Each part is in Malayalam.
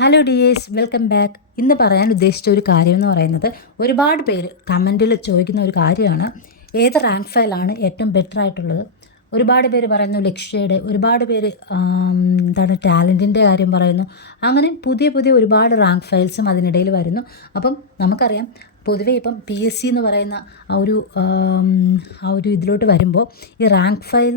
Hello dears, welcome back. ഇന്ന് പറയാൻ ഉദ്ദേശിച്ച ഒരു കാര്യം എന്ന് പറയുന്നത്, ഒരുപാട് പേര് കമൻറ്റിൽ ചോദിക്കുന്ന ഒരു കാര്യമാണ്, ഏത് റാങ്ക് ഫയലാണ് ഏറ്റവും ബെറ്റർ ആയിട്ടുള്ളത്. ഒരുപാട് പേര് പറയുന്നു ലക്ഷ്യയുടെ, ഒരുപാട് പേര് ടാലൻറ്റിൻ്റെ കാര്യം പറയുന്നു. അങ്ങനെ പുതിയ പുതിയ ഒരുപാട് റാങ്ക് ഫയൽസും അതിനിടയിൽ വരുന്നു. അപ്പം നമുക്കറിയാം, പൊതുവേ ഇപ്പം PSC എന്ന് പറയുന്ന ആ ഒരു ഇതിലോട്ട് വരുമ്പോൾ ഈ റാങ്ക് ഫയൽ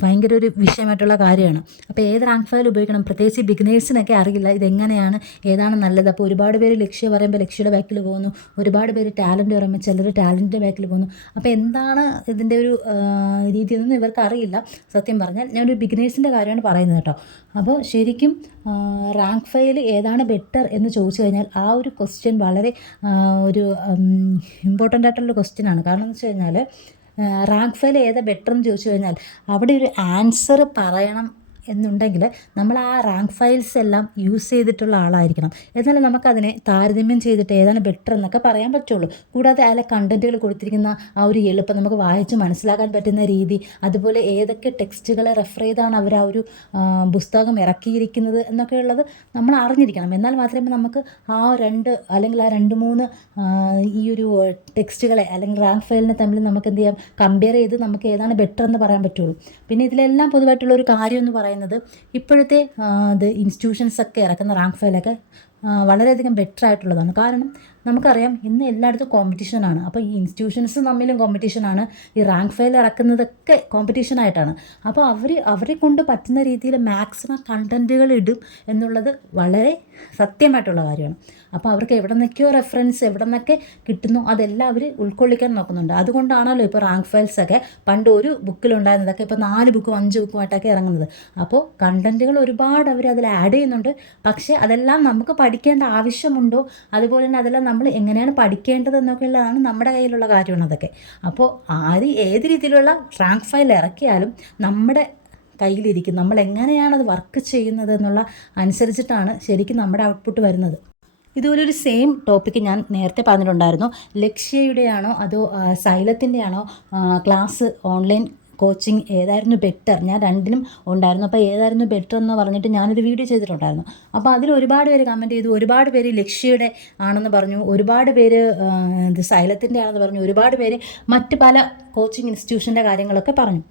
ഭയങ്കര ഒരു വിഷയമായിട്ടുള്ള കാര്യമാണ്. അപ്പോൾ ഏത് റാങ്ക് ഫയൽ ഉപയോഗിക്കണം, പ്രത്യേകിച്ച് ബിഗിനേഴ്സിനൊക്കെ അറിയില്ല ഇതെങ്ങനെയാണ്, ഏതാണ് നല്ലത്. അപ്പോൾ ഒരുപാട് പേര് ലക്ഷ്യം പറയുമ്പോൾ ലക്ഷ്യയുടെ ബാക്കിൽ പോകുന്നു, ഒരുപാട് പേര് ടാലൻറ്റ് പറയുമ്പോൾ ചിലർ ടാലൻറ്റിൻ്റെ ബാക്കിൽ പോകുന്നു. അപ്പോൾ എന്താണ് ഇതിൻ്റെ ഒരു രീതിയൊന്നും ഇവർക്ക് അറിയില്ല. സത്യം പറഞ്ഞാൽ ഞാനൊരു ബിഗിനേഴ്സിൻ്റെ കാര്യമാണ് പറയുന്നത് കേട്ടോ. അപ്പോൾ ശരിക്കും റാങ്ക് ഫയൽ ഏതാണ് ബെറ്റർ എന്ന് ചോദിച്ചു കഴിഞ്ഞാൽ ആ ഒരു ക്വസ്റ്റ്യൻ വളരെ ഒരു ഇമ്പോർട്ടൻ്റ് ആയിട്ടുള്ളൊരു ക്വസ്റ്റ്യനാണ്. കാരണം എന്ന് വെച്ച് കഴിഞ്ഞാൽ റാങ്ക് ഫയൽ ഏതാ ബെറ്റർ എന്ന് ചോദിച്ചു കഴിഞ്ഞാൽ അവിടെ ഒരു ആൻസർ പറയണം എന്നുണ്ടെങ്കിൽ നമ്മൾ ആ റാങ്ക് ഫയൽസ് എല്ലാം യൂസ് ചെയ്തിട്ടുള്ള ആളായിരിക്കണം. എന്നാലും നമുക്കതിനെ താരതമ്യം ചെയ്തിട്ട് ഏതാണ് ബെറ്റർ എന്നൊക്കെ പറയാൻ പറ്റുള്ളൂ. കൂടാതെ അതിലെ കണ്ടൻറ്റുകൾ കൊടുത്തിരിക്കുന്ന ആ ഒരു എളുപ്പം, നമുക്ക് വായിച്ച് മനസ്സിലാക്കാൻ പറ്റുന്ന രീതി, അതുപോലെ ഏതൊക്കെ ടെക്സ്റ്റുകളെ റെഫർ ചെയ്താണ് അവർ ആ ഒരു പുസ്തകം ഇറക്കിയിരിക്കുന്നത് എന്നൊക്കെയുള്ളത് നമ്മൾ അറിഞ്ഞിരിക്കണം. എന്നാൽ മാത്രമേ നമുക്ക് ആ രണ്ട് മൂന്ന് ഈ ഒരു ടെക്സ്റ്റുകളെ അല്ലെങ്കിൽ റാങ്ക് ഫയലിനെ തമ്മിൽ നമുക്ക് എന്ത് ചെയ്യാം, കമ്പയർ ചെയ്ത് നമുക്ക് ഏതാണ് ബെറ്റർ എന്ന് പറയാൻ പറ്റുള്ളൂ. പിന്നെ ഇതിലെല്ലാം പൊതുവായിട്ടുള്ള ഒരു കാര്യം എന്ന് പറയുന്നത്, ഇപ്പോഴത്തെ ഇൻസ്റ്റിറ്റ്യൂഷൻസൊക്കെ ഇറക്കുന്ന റാങ്ക് ഫയലൊക്കെ വളരെയധികം ബെറ്റർ ആയിട്ടുള്ളതാണ്. കാരണം നമുക്കറിയാം ഇന്ന് എല്ലായിടത്തും കോമ്പറ്റീഷനാണ്. അപ്പോൾ ഈ ഇൻസ്റ്റിറ്റ്യൂഷൻസ് തമ്മിലും കോമ്പറ്റീഷനാണ്, ഈ റാങ്ക് ഫയൽ ഇറക്കുന്നതൊക്കെ കോമ്പറ്റീഷനായിട്ടാണ്. അപ്പോൾ അവരെ കൊണ്ട് പറ്റുന്ന രീതിയിൽ മാക്സിമം കണ്ടൻറ്റുകൾ ഇടും എന്നുള്ളത് വളരെ സത്യമായിട്ടുള്ള കാര്യമാണ്. അപ്പോൾ അവർക്ക് എവിടെ നിന്നൊക്കെയോ റെഫറൻസ് എവിടെ നിന്നൊക്കെ കിട്ടുന്നു അതെല്ലാം അവർ ഉൾക്കൊള്ളിക്കാൻ നോക്കുന്നുണ്ട്. അതുകൊണ്ടാണല്ലോ ഇപ്പോൾ റാങ്ക് ഫയൽസൊക്കെ പണ്ട് ഒരു ബുക്കിലുണ്ടായിരുന്നതൊക്കെ ഇപ്പോൾ 4 ബുക്കും 5 ബുക്കുമായിട്ടൊക്കെ ഇറങ്ങുന്നത്. അപ്പോൾ കണ്ടൻറ്റുകൾ ഒരുപാട് അവർ അതിൽ ആഡ് ചെയ്യുന്നുണ്ട്. പക്ഷേ അതെല്ലാം നമുക്ക് പഠിക്കേണ്ട ആവശ്യമുണ്ടോ, അതുപോലെ തന്നെ അതെല്ലാം നമ്മൾ എങ്ങനെയാണ് പഠിക്കേണ്ടത് എന്നൊക്കെയുള്ളതാണ് നമ്മുടെ കയ്യിലുള്ള കാര്യമാണ് അതൊക്കെ. അപ്പോൾ ഏത് രീതിയിലുള്ള റാങ്ക് ഫയൽ ഇറക്കിയാലും നമ്മുടെ കയ്യിലിരിക്കും, നമ്മൾ എങ്ങനെയാണത് വർക്ക് ചെയ്യുന്നത് എന്നുള്ള അനുസരിച്ചിട്ടാണ് ശരിക്കും നമ്മുടെ ഔട്ട്പുട്ട് വരുന്നത്. ഇതുപോലൊരു സെയിം ടോപ്പിക്ക് ഞാൻ നേരത്തെ പറഞ്ഞിട്ടുണ്ടായിരുന്നു. ലക്ഷ്യയുടെയാണോ അതോ സൈലത്തിൻ്റെയാണോ ക്ലാസ് ഓൺലൈൻ കോച്ചിങ് ഏതായിരുന്നു ബെറ്റർ? ഞാൻ രണ്ടിനും ഉണ്ടായിരുന്നു. അപ്പോൾ ഏതായിരുന്നു ബെറ്റർ എന്ന് പറഞ്ഞിട്ട് ഞാനൊരു വീഡിയോ ചെയ്തിട്ടുണ്ടായിരുന്നു. അപ്പോൾ അതിൽ ഒരുപാട് പേര് കമൻറ്റ് ചെയ്തു. ഒരുപാട് പേര് ലക്ഷ്യയുടെ ആണെന്ന് പറഞ്ഞു, ഒരുപാട് പേര് സൈലത്തിൻ്റെ ആണെന്ന് പറഞ്ഞു, ഒരുപാട് പേര് മറ്റ് പല കോച്ചിങ് ഇൻസ്റ്റിറ്റ്യൂഷൻ്റെ കാര്യങ്ങളൊക്കെ പറഞ്ഞു.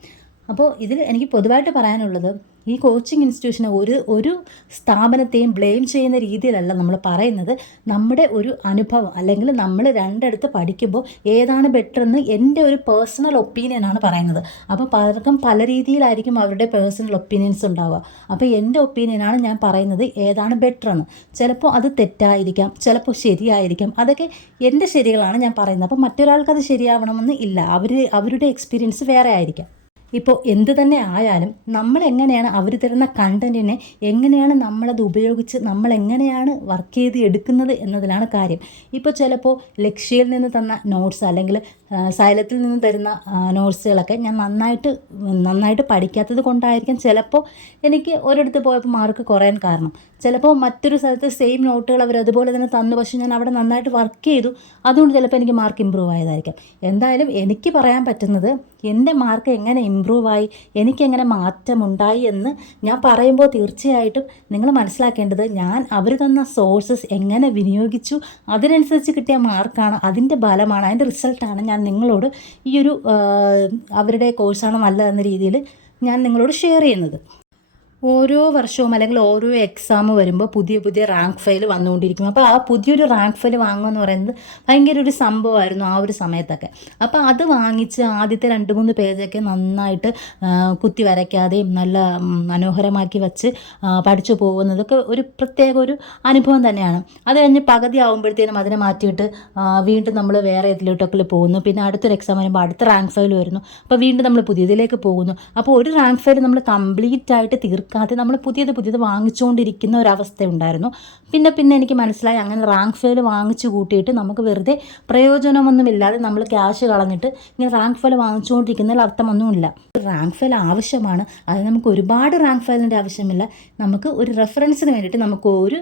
അപ്പോൾ ഇതിൽ എനിക്ക് പൊതുവായിട്ട് പറയാനുള്ളത്, ഈ കോച്ചിങ് ഇൻസ്റ്റിറ്റ്യൂഷനെ ഒരു സ്ഥാപനത്തെയും ബ്ലെയിം ചെയ്യുന്ന രീതിയിലല്ല നമ്മൾ പറയുന്നത്. നമ്മുടെ ഒരു അനുഭവം, അല്ലെങ്കിൽ നമ്മൾ രണ്ടിടത്ത് പഠിക്കുമ്പോൾ ഏതാണ് ബെറ്റർ എന്ന് എൻ്റെ ഒരു പേഴ്സണൽ ഒപ്പീനിയനാണ് പറയുന്നത്. അപ്പോൾ പലർക്കും പല രീതിയിലായിരിക്കും അവരുടെ പേഴ്സണൽ ഒപ്പീനിയൻസ് ഉണ്ടാവുക. അപ്പോൾ എൻ്റെ ഒപ്പീനിയനാണ് ഞാൻ പറയുന്നത് ഏതാണ് ബെറ്റർ എന്ന്. ചിലപ്പോൾ അത് തെറ്റായിരിക്കാം, ചിലപ്പോൾ ശരിയായിരിക്കാം. അതൊക്കെ എൻ്റെ ശരികളാണ് ഞാൻ പറയുന്നത്. അപ്പോൾ മറ്റൊരാൾക്കത് ശരിയാവണമെന്ന് ഇല്ല. അവരുടെ എക്സ്പീരിയൻസ് വേറെ ആയിരിക്കാം. ഇപ്പോൾ എന്ത് തന്നെ ആയാലും നമ്മൾ എങ്ങനെയാണ് അവർ തരുന്ന കണ്ടൻറ്റിനെ എങ്ങനെയാണ് നമ്മളത് ഉപയോഗിച്ച് നമ്മൾ എങ്ങനെയാണ് വർക്ക് ചെയ്ത് എടുക്കുന്നത് എന്നതിലാണ് കാര്യം. ഇപ്പോൾ ചിലപ്പോൾ ലക്ഷ്യയിൽ നിന്ന് തന്ന നോട്ട്സ് അല്ലെങ്കിൽ സൈലത്തിൽ നിന്ന് തരുന്ന നോട്ട്സുകളൊക്കെ ഞാൻ നന്നായിട്ട് പഠിക്കാത്തത് കൊണ്ടായിരിക്കും ചിലപ്പോൾ എനിക്ക് ഒരിടത്ത് പോയപ്പോൾ മാർക്ക് കുറയാൻ കാരണം. ചിലപ്പോൾ മറ്റൊരു സ്ഥലത്ത് സെയിം നോട്ടുകൾ അവർ അതുപോലെ തന്നെ തന്നു, പക്ഷേ ഞാൻ അവിടെ നന്നായിട്ട് വർക്ക് ചെയ്തു, അതുകൊണ്ട് ചിലപ്പോൾ എനിക്ക് മാർക്ക് ഇമ്പ്രൂവ് ആയതായിരിക്കാം. എന്തായാലും എനിക്ക് പറയാൻ പറ്റുന്നത് എൻ്റെ മാർക്ക് എങ്ങനെ ഇമ്പ്രൂവായി, എനിക്കെങ്ങനെ മാറ്റമുണ്ടായി എന്ന് ഞാൻ പറയുമ്പോൾ തീർച്ചയായിട്ടും നിങ്ങൾ മനസ്സിലാക്കേണ്ടത്, ഞാൻ അവർ തന്ന സോഴ്സസ് എങ്ങനെ വിനിയോഗിച്ചു അതിനനുസരിച്ച് കിട്ടിയ മാർക്കാണ്, അതിൻ്റെ ഫലമാണ്, അതിൻ്റെ റിസൾട്ടാണ് ഞാൻ നിങ്ങളോട് ഈ ഒരു അവരുടെ കോഴ്സാണ് നല്ലതെന്ന രീതിയിൽ ഞാൻ നിങ്ങളോട് ഷെയർ ചെയ്യുന്നത്. ഓരോ വർഷവും അല്ലെങ്കിൽ ഓരോ എക്സാം വരുമ്പോൾ പുതിയ പുതിയ റാങ്ക് ഫയൽ വന്നുകൊണ്ടിരിക്കും. അപ്പോൾ ആ പുതിയൊരു റാങ്ക് ഫയൽ വാങ്ങുക എന്ന് പറയുന്നത് ഭയങ്കര ഒരു സംഭവമായിരുന്നു ആ ഒരു സമയത്തൊക്കെ. അപ്പോൾ അത് വാങ്ങിച്ച് ആദ്യത്തെ 2-3 പേജൊക്കെ നന്നായിട്ട് കുത്തി വരയ്ക്കാതെയും നല്ല മനോഹരമാക്കി വെച്ച് പഠിച്ചു പോകുന്നതൊക്കെ ഒരു പ്രത്യേക ഒരു അനുഭവം തന്നെയാണ്. അത് കഴിഞ്ഞ് പകുതി ആകുമ്പോഴത്തേനും അതിനെ മാറ്റിയിട്ട് വീണ്ടും നമ്മൾ വേറെ ഇതിലോട്ടൊക്കെ പോകുന്നു. പിന്നെ അടുത്തൊരു എക്സാം വരുമ്പോൾ അടുത്ത റാങ്ക് ഫയൽ വരുന്നു. അപ്പോൾ വീണ്ടും നമ്മൾ പുതിയതിലേക്ക് പോകുന്നു. അപ്പോൾ ഒരു റാങ്ക് ഫയൽ നമ്മൾ കംപ്ലീറ്റ് ആയിട്ട് തീർക്കാതെ നമ്മൾ പുതിയത് വാങ്ങിച്ചുകൊണ്ടിരിക്കുന്ന ഒരവസ്ഥ ഉണ്ടായിരുന്നു. പിന്നെ എനിക്ക് മനസ്സിലായി, അങ്ങനെ റാങ്ക് ഫയൽ വാങ്ങിച്ചു കൂട്ടിയിട്ട് നമുക്ക് വെറുതെ പ്രയോജനമൊന്നുമില്ലാതെ നമ്മൾ ക്യാഷ് കളഞ്ഞിട്ട് ഇങ്ങനെ റാങ്ക് ഫയൽ വാങ്ങിച്ചുകൊണ്ടിരിക്കുന്നതിൽ അർത്ഥമൊന്നുമില്ല. റാങ്ക് ഫയൽ ആവശ്യമാണ്. അത് നമുക്ക് ഒരുപാട് റാങ്ക് ഫയലിൻ്റെ ആവശ്യമില്ല. നമുക്ക് ഒരു റെഫറൻസിന് വേണ്ടിയിട്ട് നമുക്ക് ഒരു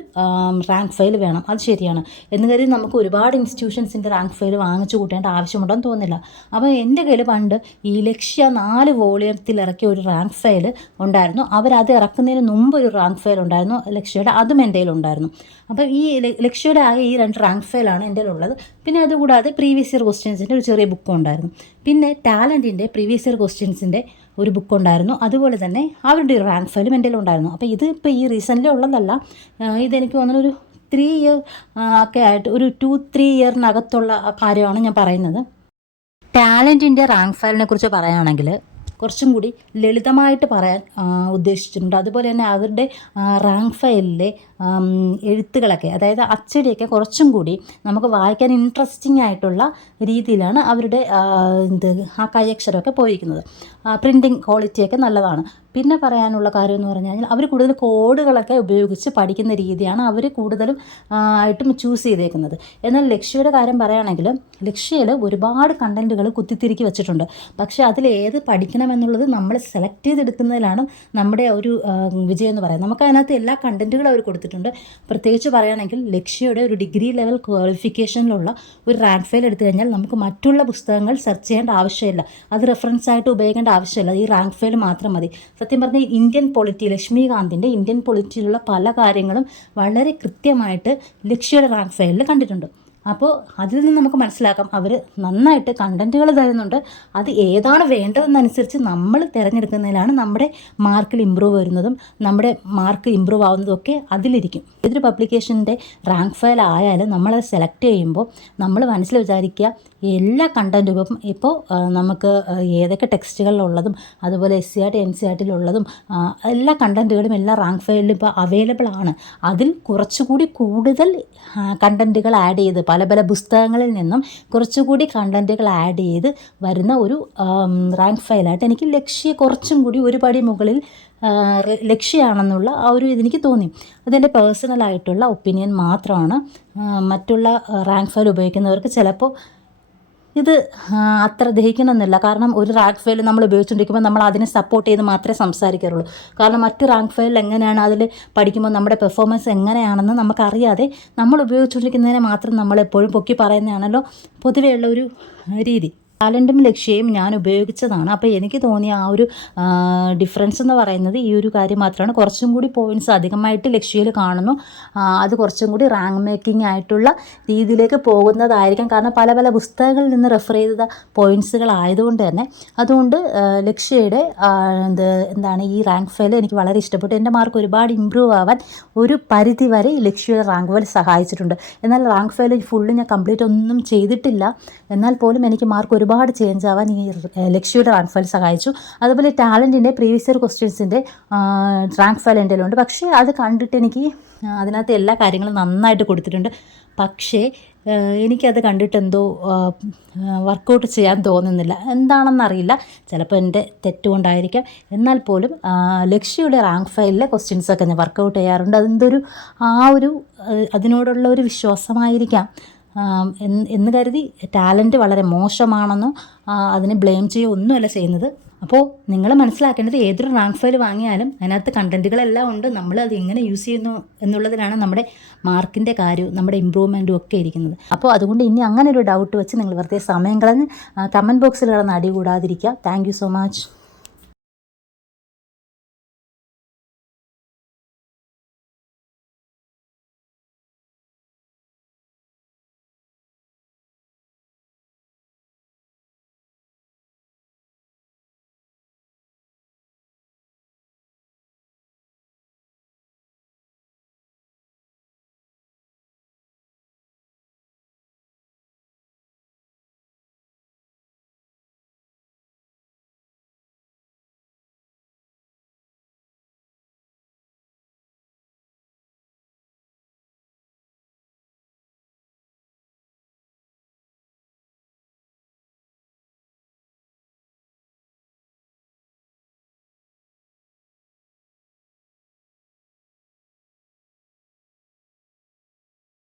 റാങ്ക് ഫയൽ വേണം, അത് ശരിയാണ്. എന്ന് കരുതി നമുക്ക് ഒരുപാട് ഇൻസ്റ്റിറ്റ്യൂഷൻസിൻ്റെ റാങ്ക് ഫയൽ വാങ്ങിച്ചു കൂട്ടേണ്ട ആവശ്യമുണ്ടെന്ന് തോന്നുന്നില്ല. അപ്പോൾ എൻ്റെ കയ്യിൽ പണ്ട് ഈ ലക്ഷ്യ 4 വോളിയത്തിൽ ഇറക്കിയ ഒരു റാങ്ക് ഫയൽ ഉണ്ടായിരുന്നു. അവരത് ഇറക്കുന്നതിന് മുമ്പ് ഒരു റാങ്ക് ഫയൽ ഉണ്ടായിരുന്നു ലക്ഷ്യയുടെ, അതും എൻ്റെ കയ്യിലുണ്ടായിരുന്നു. അപ്പോൾ ഈ ലക്ഷ്യയുടെ ആകെ ഈ 2 റാങ്ക് ഫയലാണ് എൻ്റെ കയ്യിലുള്ളത്. പിന്നെ അതുകൂടാതെ പ്രീവിയസ് ഇയർ ക്വസ്റ്റ്യൻസിൻ്റെ ഒരു ചെറിയ ബുക്കും ഉണ്ടായിരുന്നു. പിന്നെ ടാലൻറ്റിൻ്റെ പ്രീവിയസ് ഇയർ ക്വസ്റ്റ്യൻസിൻ്റെ ഒരു ബുക്കുണ്ടായിരുന്നു. അതുപോലെ തന്നെ അവരുടെ ഒരു റാങ്ക് ഫയലും എൻ്റെ കയ്യിലുണ്ടായിരുന്നു. അപ്പോൾ ഇത് ഇപ്പോൾ ഈ റീസെൻ്റ്ലി ഉള്ളതല്ല, ഇതെനിക്ക് തോന്നുന്നു ഒരു 3 ഇയർ ഒക്കെ ആയിട്ട്, ഒരു 2-3 ഇയറിനകത്തുള്ള കാര്യമാണ് ഞാൻ പറയുന്നത്. ടാലൻറ്റിൻ്റെ റാങ്ക് ഫയലിനെ കുറിച്ച് പറയുകയാണെങ്കിൽ കുറച്ചും കൂടി ലളിതമായിട്ട് പറയാൻ ഉദ്ദേശിച്ചിട്ടുണ്ട്. അതുപോലെ തന്നെ അവരുടെ റാങ്ക് ഫയലിലെ എഴുത്തുകളൊക്കെ, അതായത് അച്ചടിയൊക്കെ കുറച്ചും കൂടി നമുക്ക് വായിക്കാൻ ഇൻട്രസ്റ്റിംഗ് ആയിട്ടുള്ള രീതിയിലാണ് അവരുടെ ആ കൈയക്ഷരമൊക്കെ പോയിരിക്കുന്നത്. പ്രിൻറ്റിങ് ക്വാളിറ്റിയൊക്കെ നല്ലതാണ്. പിന്നെ പറയാനുള്ള കാര്യം എന്ന് പറഞ്ഞു കഴിഞ്ഞാൽ അവർ കൂടുതൽ കോഡുകളൊക്കെ ഉപയോഗിച്ച് പഠിക്കുന്ന രീതിയാണ് അവർ കൂടുതലും ആയിട്ടും ചൂസ് ചെയ്തേക്കുന്നത്. എന്നാൽ ലക്ഷ്യയുടെ കാര്യം പറയുകയാണെങ്കിൽ ലക്ഷ്യയിൽ ഒരുപാട് കണ്ടൻറ്റുകൾ കുത്തിത്തിരിക്കി വെച്ചിട്ടുണ്ട്. പക്ഷേ അതിലേത് പഠിക്കണമെന്നുള്ളത് നമ്മൾ സെലക്ട് ചെയ്തെടുക്കുന്നതിലാണ് നമ്മുടെ ഒരു വിജയം എന്ന് പറയുന്നത്. നമുക്ക് അതിനകത്ത് എല്ലാ കണ്ടൻറ്റുകളും അവർ കൊടുത്തിട്ടുണ്ട്. പ്രത്യേകിച്ച് പറയുകയാണെങ്കിൽ ലക്ഷ്യയുടെ ഒരു ഡിഗ്രി ലെവൽ ക്വാളിഫിക്കേഷനിലുള്ള ഒരു റാങ്ക് ഫയൽ എടുത്തു കഴിഞ്ഞാൽ നമുക്ക് മറ്റുള്ള പുസ്തകങ്ങൾ സെർച്ച് ചെയ്യേണ്ട ആവശ്യമില്ല, അത് റെഫറൻസ് ആയിട്ട് ഉപയോഗിക്കേണ്ട ആവശ്യമില്ല, ഈ റാങ്ക് ഫയൽ മാത്രം മതി. സത്യം പറഞ്ഞാൽ ഇന്ത്യൻ പൊളിറ്റി, ലക്ഷ്മികാന്തിൻ്റെ ഇന്ത്യൻ പൊളിറ്റിയിലുള്ള പല കാര്യങ്ങളും വളരെ കൃത്യമായിട്ട് ലക്ഷ്യയുടെ റാങ്ക് ഫയലിൽ കണ്ടിട്ടുണ്ട്. അപ്പോൾ അതിൽ നിന്ന് നമുക്ക് മനസ്സിലാക്കാം അവർ നന്നായിട്ട് കണ്ടൻറ്റുകൾ തരുന്നുണ്ട്. അത് ഏതാണ് വേണ്ടതെന്നനുസരിച്ച് നമ്മൾ തിരഞ്ഞെടുക്കുന്നതിലാണ് നമ്മുടെ മാർക്കിൽ ഇമ്പ്രൂവ് വരുന്നതും നമ്മുടെ മാർക്ക് ഇമ്പ്രൂവ് ആവുന്നതും ഒക്കെ അതിലിരിക്കും. ഏതൊരു പബ്ലിക്കേഷൻ്റെ റാങ്ക് ഫയൽ ആയാലും നമ്മളത് സെലക്ട് ചെയ്യുമ്പോൾ നമ്മൾ മനസ്സിൽ വിചാരിക്കുക എല്ലാ കണ്ടൻറ്റും ഇപ്പോൾ നമുക്ക് ഏതൊക്കെ ടെക്സ്റ്റുകളിലുള്ളതും അതുപോലെ SCERT NCERTയിലുള്ളതും എല്ലാ കണ്ടൻറ്റുകളും എല്ലാ റാങ്ക് ഫയലിലും ഇപ്പോൾ അവൈലബിൾ ആണ്. അതിൽ കുറച്ചുകൂടി കൂടുതൽ കണ്ടൻറ്റുകൾ ആഡ് ചെയ്ത് പല പല പുസ്തകങ്ങളിൽ നിന്നും കുറച്ചുകൂടി കണ്ടൻറ്റുകൾ ആഡ് ചെയ്ത് വരുന്ന ഒരു റാങ്ക് ഫയലായിട്ട് എനിക്ക് ലക്ഷ്യ കുറച്ചും കൂടി ഒരു പടി മുകളിൽ ലക്ഷ്യമാണെന്നുള്ള ആ ഒരു ഇതെനിക്ക് തോന്നി. അതെൻ്റെ പേഴ്സണലായിട്ടുള്ള ഒപ്പീനിയൻ മാത്രമാണ്. മറ്റുള്ള റാങ്ക് ഫയൽ ഉപയോഗിക്കുന്നവർക്ക് ചിലപ്പോൾ ഇത് അത്ര ദഹിക്കണമെന്നില്ല. കാരണം ഒരു റാങ്ക് ഫയൽ നമ്മൾ ഉപയോഗിച്ചുകൊണ്ടിരിക്കുമ്പോൾ നമ്മൾ അതിനെ സപ്പോർട്ട് ചെയ്ത് മാത്രമേ സംസാരിക്കാറുള്ളൂ. കാരണം മറ്റ് റാങ്ക് ഫയലിൽ എങ്ങനെയാണ് അതിൽ പഠിക്കുമ്പോൾ നമ്മുടെ പെർഫോമൻസ് എങ്ങനെയാണെന്ന് നമുക്കറിയാതെ നമ്മൾ ഉപയോഗിച്ചുകൊണ്ടിരിക്കുന്നതിനെ മാത്രം നമ്മളെപ്പോഴും പൊക്കി പറയുന്നതാണല്ലോ പൊതുവെയുള്ള ഒരു രീതി. ടാലൻറ്റും ലക്ഷ്യയും ഞാൻ ഉപയോഗിച്ചതാണ്. അപ്പോൾ എനിക്ക് തോന്നിയ ആ ഒരു ഡിഫറൻസ് എന്ന് പറയുന്നത് ഈ ഒരു കാര്യം മാത്രമാണ്. കുറച്ചും കൂടി പോയിൻറ്റ്സ് അധികമായിട്ട് ലക്ഷ്യയിൽ കാണുന്നു. അത് കുറച്ചും കൂടി റാങ്ക് മേക്കിംഗ് ആയിട്ടുള്ള രീതിയിലേക്ക് പോകുന്നതായിരിക്കും. കാരണം പല പല പുസ്തകങ്ങളിൽ നിന്ന് റെഫർ ചെയ്ത പോയിൻറ്റ്സുകളായതുകൊണ്ട് തന്നെ അതുകൊണ്ട് ലക്ഷ്യയുടെ എന്താണ് ഈ റാങ്ക് ഫയൽ എനിക്ക് വളരെ ഇഷ്ടപ്പെട്ടു. എൻ്റെ മാർക്ക് ഒരുപാട് ഇമ്പ്രൂവ് ആവാൻ ഒരു പരിധി വരെ ലക്ഷ്യയുടെ റാങ്ക് ഫയൽ സഹായിച്ചിട്ടുണ്ട്. എന്നാൽ റാങ്ക് ഫയൽ ഫുള്ള് ഞാൻ കംപ്ലീറ്റ് ഒന്നും ചെയ്തിട്ടില്ല. എന്നാൽ പോലും എനിക്ക് മാർക്ക് ഒരുപാട് ചേഞ്ച് ആവാൻ ഈ ലക്ഷ്യയുടെ റാങ്ക് ഫയൽ സഹായിച്ചു. അതുപോലെ ടാലൻറ്റിൻ്റെ പ്രീവിയസ് ഇയർ ക്വസ്റ്റ്യൻസിൻ്റെ റാങ്ക് ഫയൽ എൻ്റെ ഉണ്ട്. പക്ഷേ അത് കണ്ടിട്ട് എനിക്ക് അതിനകത്ത് എല്ലാ കാര്യങ്ങളും നന്നായിട്ട് കൊടുത്തിട്ടുണ്ട്. പക്ഷേ എനിക്കത് കണ്ടിട്ട് എന്തോ വർക്കൗട്ട് ചെയ്യാൻ തോന്നുന്നില്ല. എന്താണെന്നറിയില്ല, ചിലപ്പോൾ എൻ്റെ തെറ്റുകൊണ്ടായിരിക്കാം. എന്നാൽ പോലും ലക്ഷ്യയുടെ റാങ്ക് ഫയലിലെ ക്വസ്റ്റ്യൻസൊക്കെ ഞാൻ വർക്കൗട്ട് ചെയ്യാറുണ്ട്. അതെന്തൊരു അതിനോടുള്ള ഒരു വിശ്വാസമായിരിക്കാം എന്ന് കരുതി ടാലൻറ്റ് വളരെ മോശമാണെന്നോ അതിനെ ബ്ലെയിം ചെയ്യുകയോ ഒന്നുമല്ല ചെയ്യുന്നത്. അപ്പോൾ നിങ്ങൾ മനസ്സിലാക്കേണ്ടത് ഏതൊരു റാങ്ക് ഫയൽ വാങ്ങിയാലും അതിനകത്ത് കണ്ടൻറ്റുകളെല്ലാം ഉണ്ട്. നമ്മൾ അത് എങ്ങനെ യൂസ് ചെയ്യുന്നു എന്നുള്ളതിലാണ് നമ്മുടെ മാർക്കിൻ്റെ കാര്യവും നമ്മുടെ ഇമ്പ്രൂവ്മെൻറ്റും ഒക്കെ ഇരിക്കുന്നത്. അപ്പോൾ അതുകൊണ്ട് ഇനി അങ്ങനെ ഒരു ഡൗട്ട് വെച്ച് നിങ്ങൾ വെറുതെ സമയം കളഞ്ഞ് കമൻറ്റ് ബോക്സിൽ കിടന്ന് അടി കൂടാതിരിക്കുക. Thank you so much.